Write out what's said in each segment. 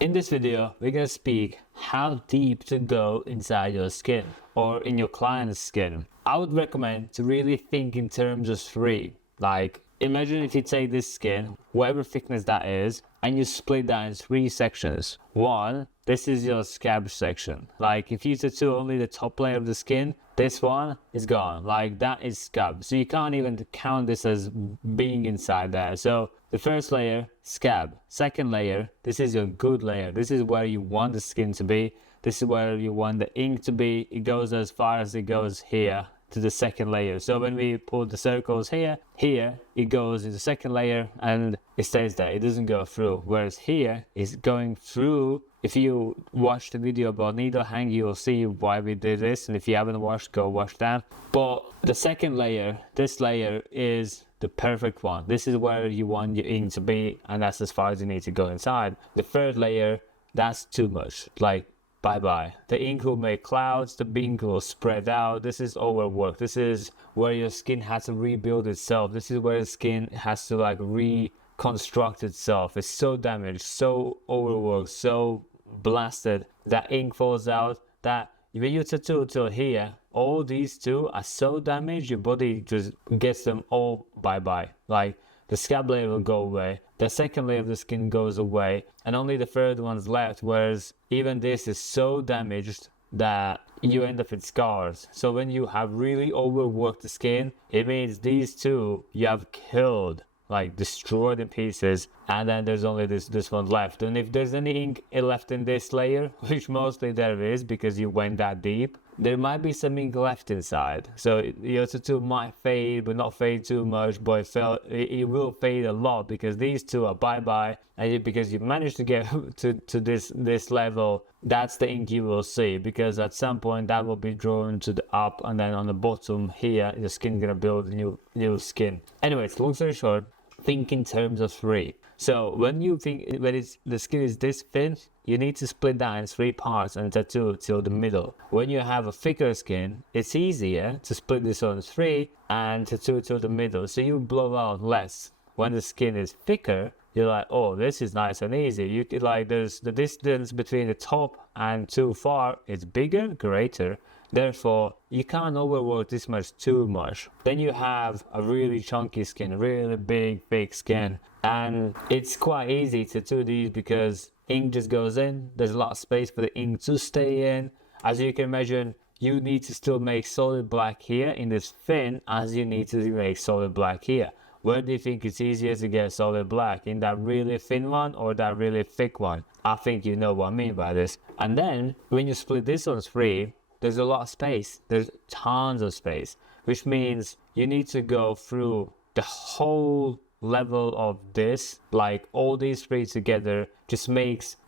In this video, we're gonna speak how deep to go inside your skin or in your client's skin. I would recommend to really think in terms of three. Like, imagine if you take this skin, whatever thickness that is, and you split that in three sections. One, this is your scab section. Like, if you tattoo only the top layer of the skin, this one is gone. Like, that is scab. So you can't even count this as being inside there. So the first layer, scab. Second layer, this is your good layer. This is where you want the skin to be. This is where you want the ink to be. It goes as far as it goes here to the second layer. So when we pull the circles here, it goes in the second layer and it stays there. It doesn't go through. Whereas here, it's going through. If you watch the video about needle hang, you'll see why we did this. And if you haven't watched, go watch that. But the second layer, this layer is the perfect one. This is where you want your ink to be, and that's as far as you need to go inside. The third layer, that's too much. Like, bye-bye. The ink will make clouds, the ink will spread out. This is overwork. This is where your skin has to rebuild itself. This is where the skin has to like reconstruct itself. It's so damaged, so overworked, so blasted that ink falls out, that when you tattoo till here, all these two are so damaged, your body just gets them all bye-bye. Like, the scab layer will go away, the second layer of the skin goes away, and only the third one's left, whereas even this is so damaged that you end up with scars. So when you have really overworked the skin, it means these two you have killed, like destroyed in pieces, and then there's only this one left. And if there's any ink left in this layer, which mostly there is because you went that deep, there might be some ink left inside. So your tattoo might fade, but not fade too much, but it will fade a lot because these two are bye-bye. And because you managed to get to this level, that's the ink you will see, because at some point that will be drawn to the up, and then on the bottom here, the skin gonna build new skin. Anyways, long story short, think in terms of three. So when you think, the skin is this thin, you need to split that in three parts and tattoo till the middle. When you have a thicker skin, it's easier to split this on three and tattoo till the middle, so you blow out less. When the skin is thicker, you're like, oh, this is nice and easy. You like, there's the distance between the top and too far is bigger, greater. Therefore, you can't overwork this much too much. Then you have a really chunky skin, really big, thick skin. And it's quite easy to do these because ink just goes in. There's a lot of space for the ink to stay in. As you can imagine, you need to still make solid black here in this thin as you need to make solid black here. Where do you think it's easier to get solid black? In that really thin one or that really thick one? I think you know what I mean by this. And then when you split this on three, there's a lot of space. There's tons of space, which means you need to go through the whole level of this. Like, all these three together just makes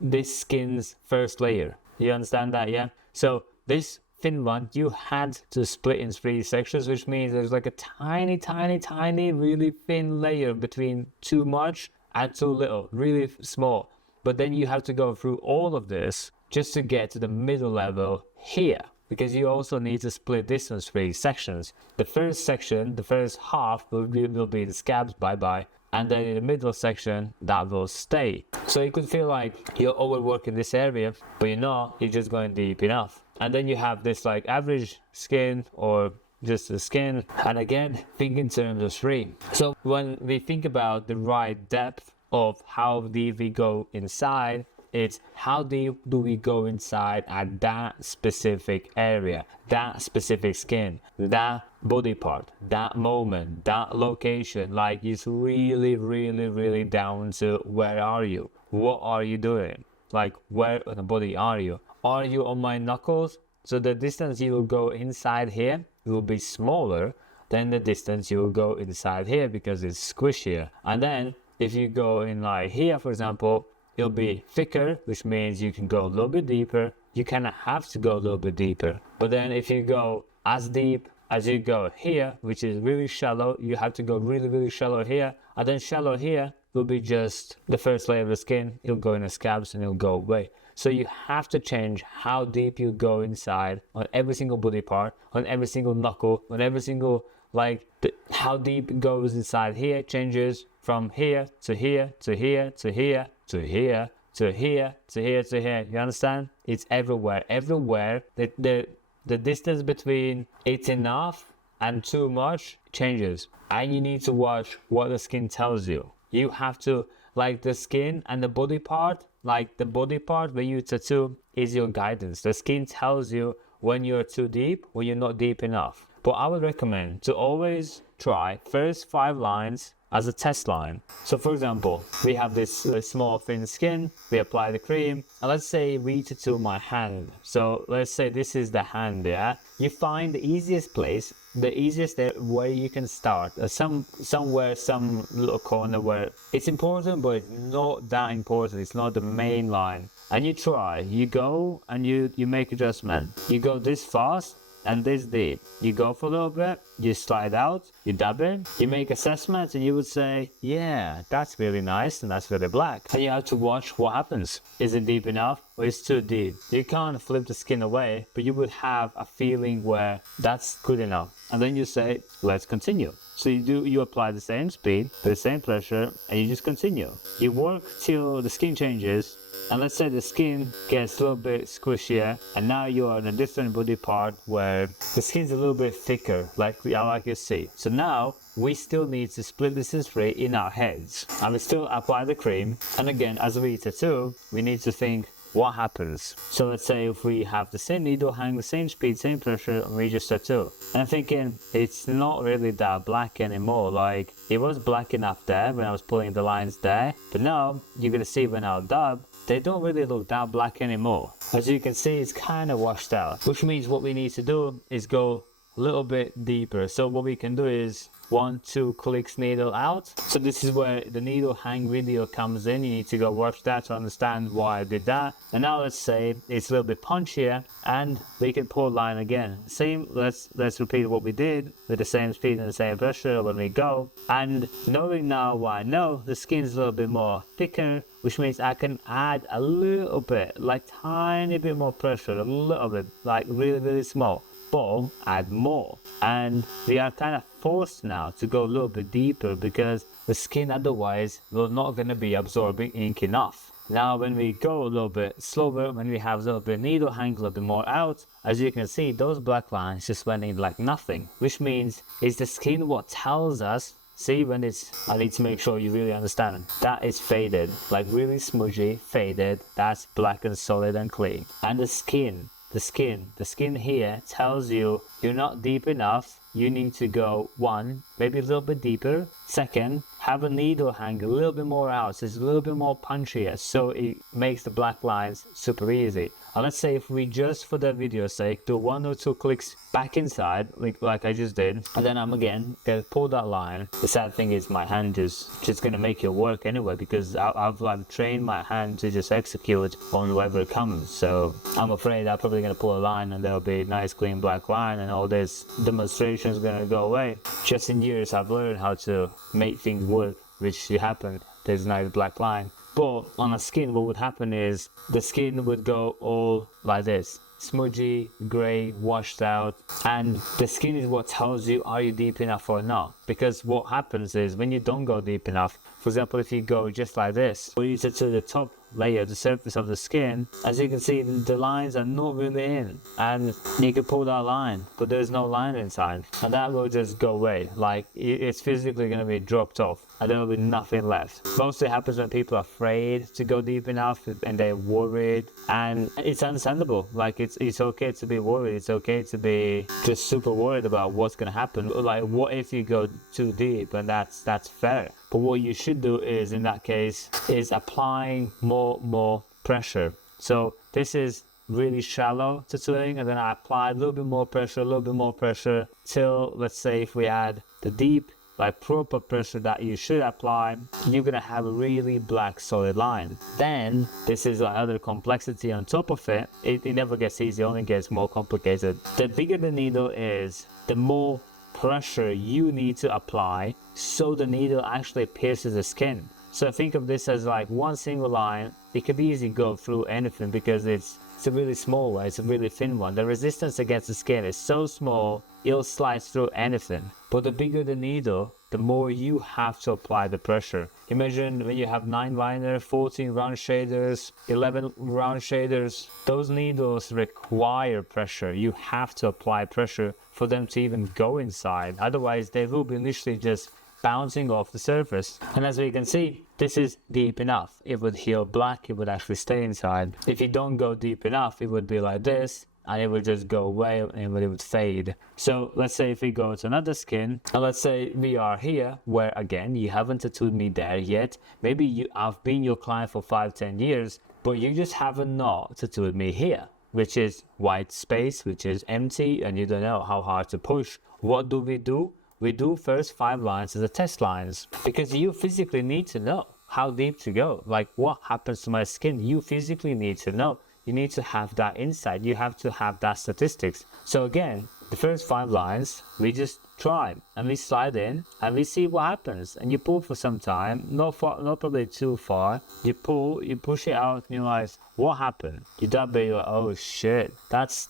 this skin's first layer. You understand that? Yeah. So this thin one you had to split in three sections, which means there's like a tiny really thin layer between too much and too little, really small. But then you have to go through all of this just to get to the middle level here, because you also need to split this in three sections. The first section, the first half will be the scabs, bye-bye, and then in the middle section, that will stay. So you could feel like you're overworking this area, but you're not, you're just going deep enough. And then you have this like average skin or just the skin. And again, think in terms of three. So when we think about the right depth of how deep we go inside, it's how deep do we go inside at that specific area, that specific skin, that body part, that moment, that location. Like, it's really down to where are you? What are you doing? Like, where on the body are you? Are you on my knuckles? So the distance you will go inside here will be smaller than the distance you will go inside here because it's squishier. And then if you go in like here, for example, it'll be thicker, which means you can go a little bit deeper. You kind of have to go a little bit deeper. But then if you go as deep as you go here, which is really shallow, you have to go really shallow here. And then shallow here will be just the first layer of the skin. It'll go in the scabs and it'll go away. So you have to change how deep you go inside on every single body part, on every single knuckle, on every single, like, how deep it goes inside here changes from here to here to here to here to here to here, to here, to here. You understand? It's everywhere. Everywhere. The distance between it's enough and too much changes. And you need to watch what the skin tells you. You have to, like the skin and the body part, like the body part when you tattoo is your guidance. The skin tells you when you're too deep, when you're not deep enough. But I would recommend to always try first 5 lines as a test line. So for example, we have this small thin skin, we apply the cream, and let's say we tattoo my hand. So let's say this is the hand, yeah? You find the easiest place, the easiest where you can start, somewhere, some little corner where it's important, but it's not that important, it's not the main line. And you try, you go and you make adjustment. You go this fast, and this deep. You go for a little bit, you slide out, you dab in, you make assessments, and you would say, yeah, that's really nice and that's really black. And you have to watch what happens. Is it deep enough or is it too deep? You can't flip the skin away, but you would have a feeling where that's good enough. And then you say, let's continue. So you apply the same speed, the same pressure, and you just continue. You work till the skin changes. And let's say the skin gets a little bit squishier, and now you're in a different body part where the skin's a little bit thicker, like you see. So now we still need to split this in 3 in our heads, and we still apply the cream. And again, as we tattoo, we need to think what happens. So let's say if we have the same needle hang, the same speed, same pressure, and we just tattoo. And I'm thinking it's not really that black anymore. Like it was black enough there when I was pulling the lines there, but now you're gonna see when I'll dab, they don't really look that black anymore. As you can see, it's kind of washed out, which means what we need to do is go a little bit deeper. So what we can do is 1-2 clicks needle out. So this is where the needle hang video comes in. You need to go watch that to understand why I did that. And now let's say it's a little bit punchier and we can pull line again. Same, let's repeat what we did with the same speed and the same pressure when we go. And knowing now why I know the skin is a little bit more thicker, which means I can add a little bit, like tiny bit more pressure, a little bit, like really, really small. But add more, and we are kind of forced now to go a little bit deeper because the skin otherwise will not going to be absorbing ink enough. Now when we go a little bit slower, when we have a little bit needle hang a little bit more out, as you can see those black lines just went in like nothing, which means it's the skin what tells us. See, when it's, I need to make sure you really understand, that is faded, like really smudgy, faded, that's black and solid and clean. And the skin here tells you you're not deep enough, you need to go 1, maybe a little bit deeper. 2nd, have a needle hang a little bit more out, so it's a little bit more punchier, so it makes the black lines super easy. And let's say if we just, for the video's sake, do 1 or 2 clicks back inside, like I just did, and then I'm again gonna pull that line. The sad thing is my hand is just gonna make it work anyway, because I've like trained my hand to just execute on whatever comes. So I'm afraid I'm probably gonna pull a line and there'll be a nice clean black line and all this demonstration is gonna go away. Just in years I've learned how to make things work, which happened. There's a nice black line. But on a skin, what would happen is the skin would go all like this, smudgy, grey, washed out, and the skin is what tells you are you deep enough or not. Because what happens is when you don't go deep enough, for example, if you go just like this, or you to the top layer, the surface of the skin, as you can see the lines are not really in, and you can pull that line, but there's no line inside, and that will just go away. Like it's physically going to be dropped off, and there will be nothing left. Mostly happens when people are afraid to go deep enough and they're worried, and it's understandable. Like it's okay to be worried, it's okay to be just super worried about what's going to happen. Like what if you go too deep, and that's fair. But what you should do is, in that case, is applying more pressure. So this is really shallow tattooing, and then I apply a little bit more pressure, till, let's say, if we add the deep, like proper pressure that you should apply, you're gonna have a really black solid line. Then this is another complexity on top of it. It never gets easy, it only gets more complicated. The bigger the needle is, the more pressure you need to apply so the needle actually pierces the skin. So think of this as like one single line. It could easily go through anything because it's a really small one, it's a really thin one. The resistance against the skin is so small, it'll slice through anything. But the bigger the needle, the more you have to apply the pressure. Imagine when you have 9 liner, 14 round shaders, 11 round shaders. Those needles require pressure. You have to apply pressure for them to even go inside. Otherwise, they will be initially just bouncing off the surface. And as we can see, this is deep enough. It would heal black, it would actually stay inside. If you don't go deep enough, it would be like this, and it would just go away and it would fade. So let's say if we go to another skin, and let's say we are here, where again, you haven't tattooed me there yet. Maybe I've been your client for 5-10 years, but you just haven't not tattooed me here, which is white space, which is empty, and you don't know how hard to push. What do? We do first 5 lines as the test lines, because you physically need to know how deep to go. Like, what happens to my skin? You physically need to know. You need to have that insight. You have to have that statistics. So again, the first 5 lines, we just try and we slide in and we see what happens. And you pull for some time, not probably too far. You pull, you push it out, and you're like, what happened? You dab it, you're like, oh shit, that's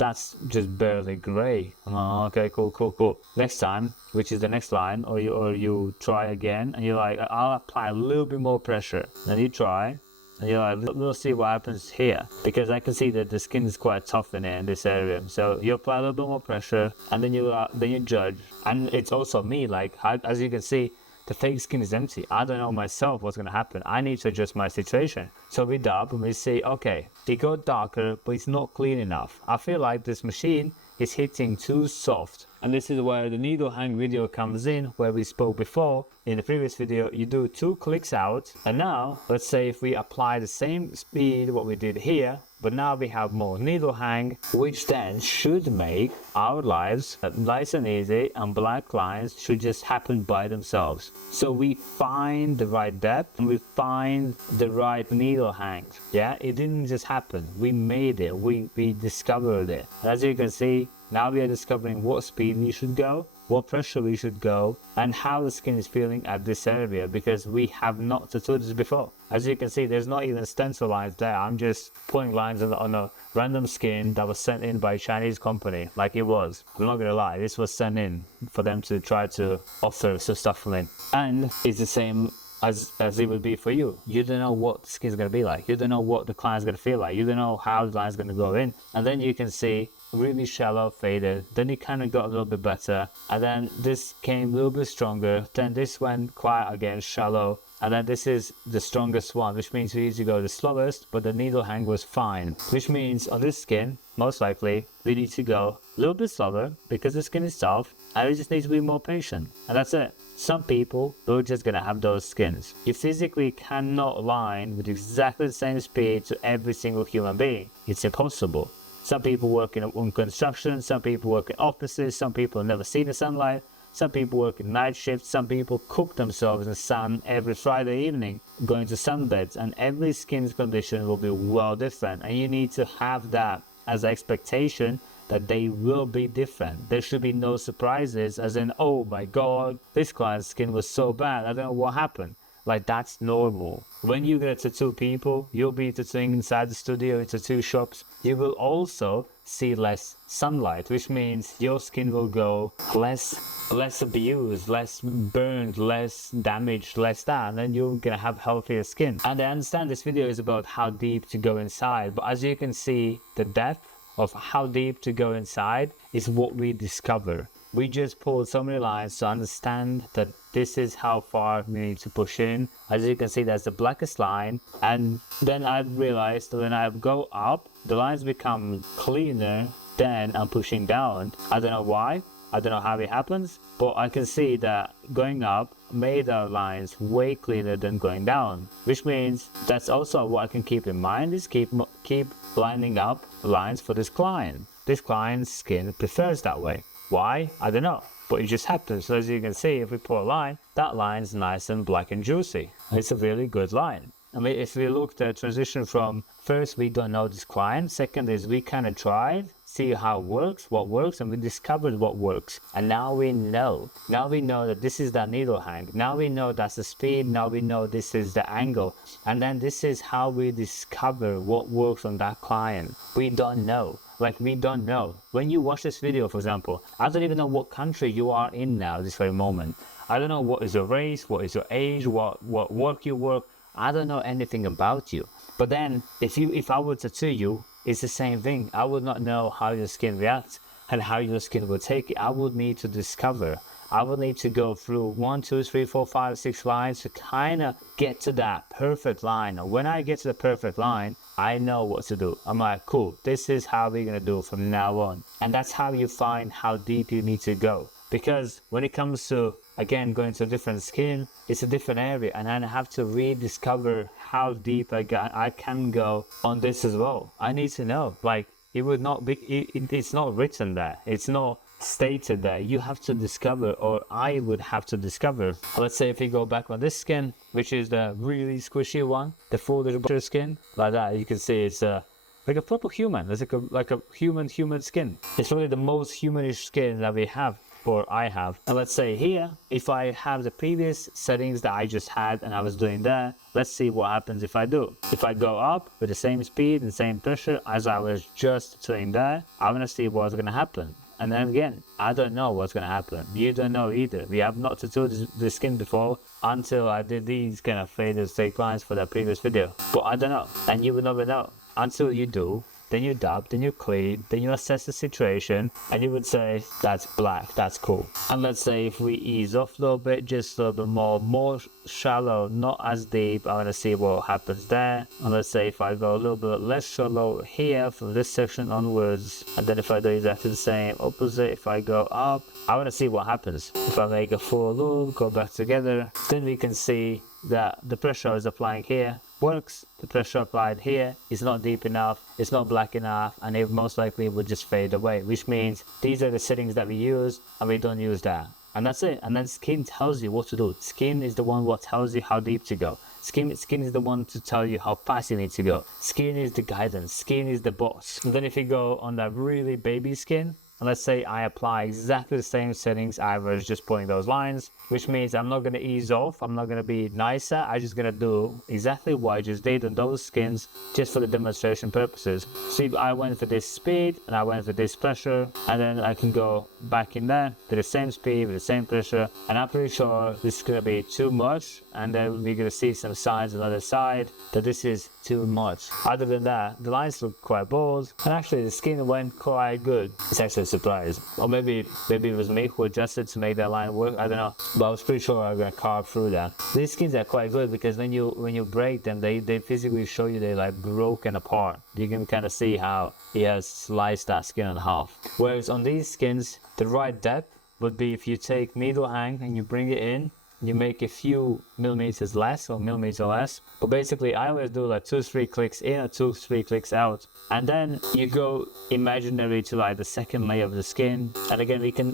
just barely gray. Oh, okay, cool. Next time, which is the next line, or you try again, and you're like, I'll apply a little bit more pressure. Then you try. And you're like, we'll see what happens here, because I can see that the skin is quite tough in this area. So you apply a little bit more pressure, and then you judge. And it's also me, like, as you can see, the fake skin is empty. I don't know myself what's gonna happen. I need to adjust my situation. So we dab and we say, okay, they go darker, but it's not clean enough. I feel like this machine is hitting too soft. And this is where the needle hang video comes in, where we spoke before. In the previous video, you do 2 clicks out. And now, let's say if we apply the same speed what we did here, but now we have more needle hang, which then should make our lives nice and easy, and black lines should just happen by themselves. So we find the right depth and we find the right needle hang. Yeah, it didn't just happen. We made it. We discovered it. As you can see, now we are discovering what speed we should go, what pressure we should go, and how the skin is feeling at this area, because we have not tattooed this before. As you can see, there's not even stencil lines there. I'm just pulling lines on a random skin that was sent in by a Chinese company, like it was. I'm not gonna lie, this was sent in for them to try to offer some stuff from it. And it's the same as it would be for you. You don't know what the skin's gonna be like. You don't know what the client's gonna feel like. You don't know how the line's gonna go in. And then you can see really shallow, faded, then it kind of got a little bit better, and then this came a little bit stronger, then this went quiet again, shallow, and then this is the strongest one, which means we usually go the slowest, but the needle hang was fine, which means on this skin, most likely, we need to go a little bit slower, because the skin is soft, and we just need to be more patient, and that's it. Some people are just gonna have those skins. You physically cannot line with exactly the same speed to every single human being. It's impossible. Some people work in construction, some people work in offices, some people have never seen the sunlight, some people work in night shifts, some people cook themselves in the sun every Friday evening, going to sunbeds, and every skin's condition will be well different, and you need to have that as an expectation that they will be different. There should be no surprises, as in, oh my god, this client's skin was so bad, I don't know what happened. Like, that's normal. When you get to tattoo people, you'll be tattooing inside the studio, in tattoo shops. You will also see less sunlight, which means your skin will go less abused, less burned, less damaged, less that, and then you're gonna have healthier skin. And I understand this video is about how deep to go inside, but as you can see, the depth of how deep to go inside is what we discover. We just pulled so many lines to understand that this is how far we need to push in. As you can see, that's the blackest line. And then I realized that when I go up, the lines become cleaner than I'm pushing down. I don't know why. I don't know how it happens. But I can see that going up made our lines way cleaner than going down. Which means that's also what I can keep in mind, is keep lining up lines for this client. This client's skin prefers that way. Why? I don't know, but it just happens. So as you can see, if we pull a line, that line's nice and black and juicy. It's a really good line. I mean, if we look at the transition from first, we don't know this client. Second is we kind of tried, see how it works, what works, and we discovered what works. And now we know. Now we know that this is the needle hang. Now we know that's the speed. Now we know this is the angle. And then this is how we discover what works on that client. We don't know. Like, we don't know. When you watch this video, for example, I don't even know what country you are in now, this very moment. I don't know what is your race, what is your age, what work you work. I don't know anything about you. But then if I were to tattoo you, it's the same thing. I would not know how your skin reacts and how your skin will take it. I would need to discover. I would need to go through 1, 2, 3, 4, 5, 6 lines to kind of get to that perfect line. And when I get to the perfect line, I know what to do. I'm like, cool, this is how we're going to do from now on. And that's how you find how deep you need to go. Because when it comes to, again, going to a different skin, it's a different area, and I have to rediscover how deep I can go on this as well. I need to know. Like, it would not be, it's not written there. It's not stated there. You have to discover, or I would have to discover. Let's say if you go back on this skin, which is the really squishy one, the full little skin, like that, you can see it's like a proper human. It's like a human skin. It's really the most humanish skin that we have. Or I have. And let's say here, if I have the previous settings that I just had and I was doing there, let's see what happens if I do. If I go up with the same speed and same pressure as I was just doing there, I'm gonna see what's gonna happen. And then again, I don't know what's gonna happen. You don't know either. We have not tattooed the skin before until I did these kind of faded straight lines for that previous video. But I don't know, and you will never know until you do. Then you dab, then you clean, then you assess the situation, and you would say, that's black, that's cool. And let's say if we ease off a little bit, just a little bit more shallow, not as deep, I want to see what happens there. And let's say if I go a little bit less shallow here, from this section onwards, and then if I do exactly the same opposite, if I go up, I want to see what happens. If I make a full loop, go back together, then we can see that the pressure is applying here, works. The pressure applied here is not deep enough, it's not black enough, and it most likely would just fade away, which means these are the settings that we use and we don't use that. And that's it. And then skin tells you what to do. Skin is the one what tells you how deep to go. Skin is the one to tell you how fast you need to go. Skin is the guidance. Skin is the boss. And then if you go on that really baby skin, and let's say I apply exactly the same settings I was just putting those lines, which means I'm not going to ease off, I'm not going to be nicer, I'm just going to do exactly what I just did on those skins just for the demonstration purposes. See, I went for this speed and I went for this pressure, and then I can go back in there to the same speed with the same pressure, and I'm pretty sure this is going to be too much, and then we're going to see some signs on the other side that this is too much. Other than that, the lines look quite bold, and actually the skin went quite good. It's actually a surprise. Or maybe it was me who adjusted to make that line work, I don't know. But I was pretty sure I'm gonna carve through that. These skins are quite good because when you break them, they physically show you they're like broken apart. You can kind of see how he has sliced that skin in half. Whereas on these skins, the right depth would be if you take needle hang and you bring it in, you make a few millimeters less or millimeter less. But basically I always do like 2-3 clicks in or 2-3 clicks out, and then you go imaginary to like the second layer of the skin, and again we can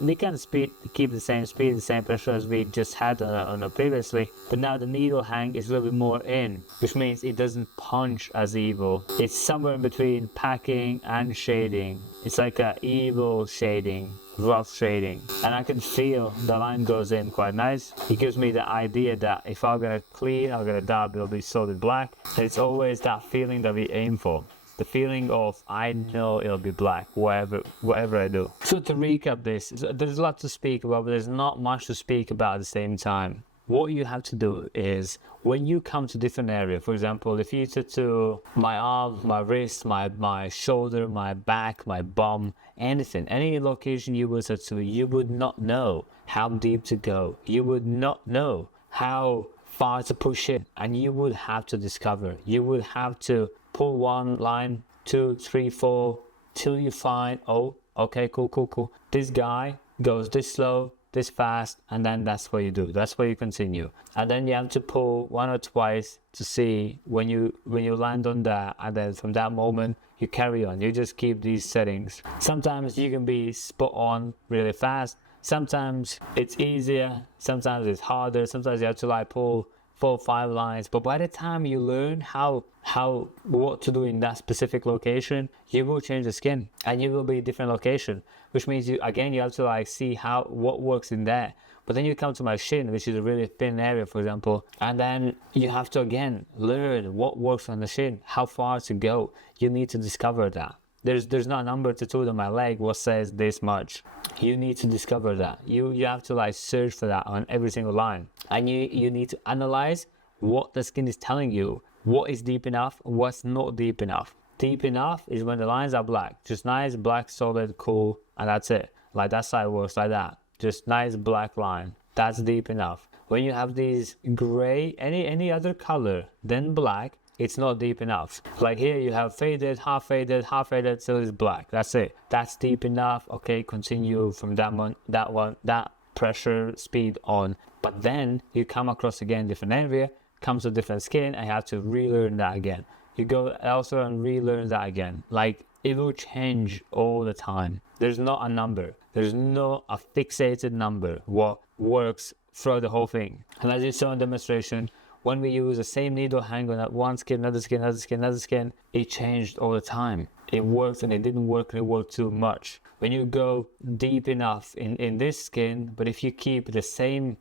keep the same speed, the same pressure as we just had on the previously, but now the needle hang is a little bit more in, which means it doesn't punch as evil. It's somewhere in between packing and shading. It's like a evil shading, rough shading, and I can feel the line goes in quite nice. It gives me the idea that if I'm gonna clean, I'm gonna dab, it'll be solid black. It's always that feeling that we aim for. The feeling of I know it'll be black whatever I do. So to recap this, there's a lot to speak about, but there's not much to speak about at the same time. What you have to do is when you come to different area, for example, if you tattoo my arm, my wrist, my shoulder, my back, my bum, anything, any location you would tattoo, you would not know how deep to go. You would not know how far to push it, and you would have to discover. You would have to pull one line, 2, 3, 4, till you find, oh, okay, cool. This guy goes this slow, this fast, and then that's what you do. That's where you continue. And then you have to pull 1 or twice to see when you land on that, and then from that moment you carry on. You just keep these settings. Sometimes you can be spot on really fast. Sometimes it's easier. Sometimes it's harder. Sometimes you have to like pull 4-5 lines, but by the time you learn what to do in that specific location, you will change the skin and you will be a different location, which means you have to like see what works in there. But then you come to my shin, which is a really thin area, for example, and then you have to again learn what works on the shin, how far to go. You need to discover that. There's not a number tattooed on my leg what says this much. You need to discover that. You have to like search for that on every single line, and you need to analyze what the skin is telling you, what is deep enough, what's not deep enough. Deep enough is when the lines are black, just nice black solid cool, and that's it. Like that side works like that, just nice black line. That's deep enough. When you have these gray, any other color than black, it's not deep enough. Like here you have faded, half faded, so it's black. That's it. That's deep enough. Okay, continue from that pressure speed on. But then you come across again different area, comes to different skin, and you have to relearn that again. You go elsewhere and relearn that again. Like it will change all the time. There's not a number. There's not a fixated number what works throughout the whole thing. And as you saw in demonstration, when we use the same needle hang on that one skin, another skin, another skin, another skin, it changed all the time. It worked and it didn't work and it worked too much. When you go deep enough in this skin, but if you keep the same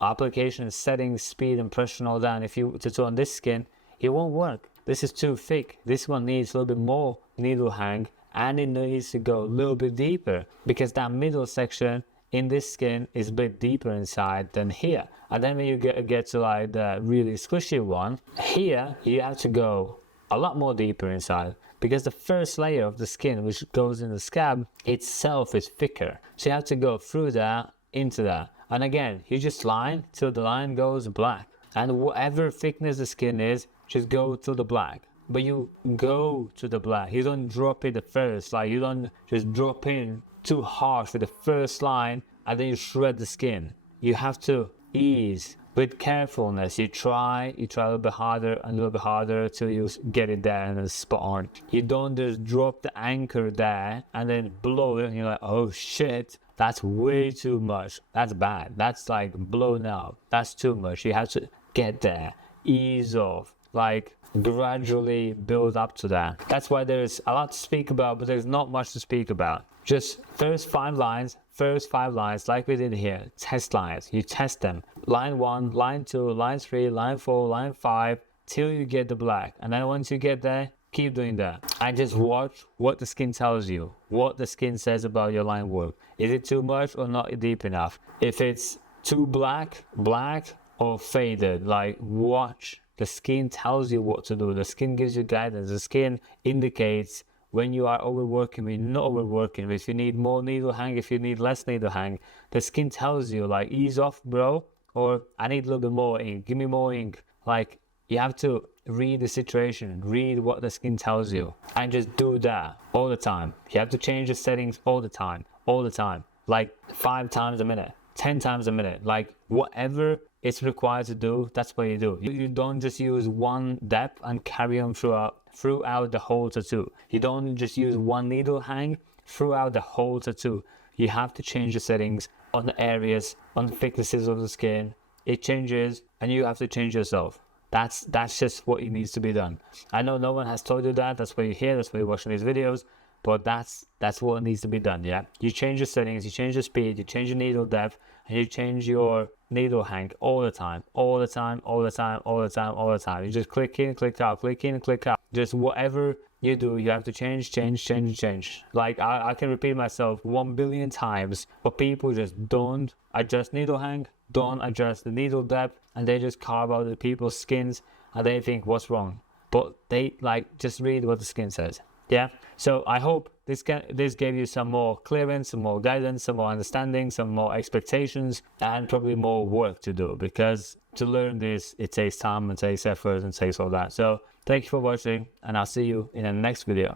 application, settings, speed and pressure and all that, and if you tattoo on this skin, it won't work. This is too thick. This one needs a little bit more needle hang, and it needs to go a little bit deeper because that middle section in this skin is a bit deeper inside than here. And then when you get to like the really squishy one, here you have to go a lot more deeper inside because the first layer of the skin, which goes in the scab, itself is thicker. So you have to go through that, into that. And again, you just line till the line goes black. And whatever thickness the skin is, just go to the black. But you go to the black. You don't drop it at first. Like you don't just drop in too harsh with the first line and then you shred the skin. You have to ease with carefulness. You try a little bit harder and a little bit harder till you get it there and it's spot on. You don't just drop the anchor there and then blow it and you're like, oh shit, that's way too much. That's bad. That's like blown out. That's too much. You have to get there, ease off, like gradually build up to that. That's why there's a lot to speak about, but there's not much to speak about. Just first five lines like we did here, test lines. You test them. Line 1, line 2, line 3, line 4, line 5, till you get the black. And then once you get there, keep doing that. And just watch what the skin tells you, what the skin says about your line work. Is it too much or not deep enough? If it's too black or faded, like watch. The skin tells you what to do. The skin gives you guidance. The skin indicates when you are overworking, when you're not overworking, if you need more needle hang, if you need less needle hang. The skin tells you like, ease off bro, or I need a little bit more ink, give me more ink. Like you have to read the situation, read what the skin tells you, and just do that all the time. You have to change the settings all the time, like 5 times a minute, 10 times a minute, like whatever it's required to do, that's what you do. You don't just use one depth and carry on throughout the whole tattoo. You don't just use one needle hang throughout the whole tattoo. You have to change the settings on the areas, on the thicknesses of the skin. It changes and you have to change yourself. That's just what it needs to be done. I know no one has told you that. That's why you're here, that's why you're watching these videos. But that's what needs to be done, yeah? You change the settings, you change the speed, you change your needle depth, and you change your needle hang all the time. You just click in, click out, click in, click out. Just whatever you do, you have to change. Like I can repeat myself 1 billion times, but people just don't adjust needle hang, don't adjust the needle depth, and they just carve out the people's skins, and they think what's wrong. But they like just read what the skin says. Yeah, so I hope this gave you some more clearance, some more guidance, some more understanding, some more expectations, and probably more work to do, because to learn this, it takes time and takes effort and takes all that. So thank you for watching, and I'll see you in the next video.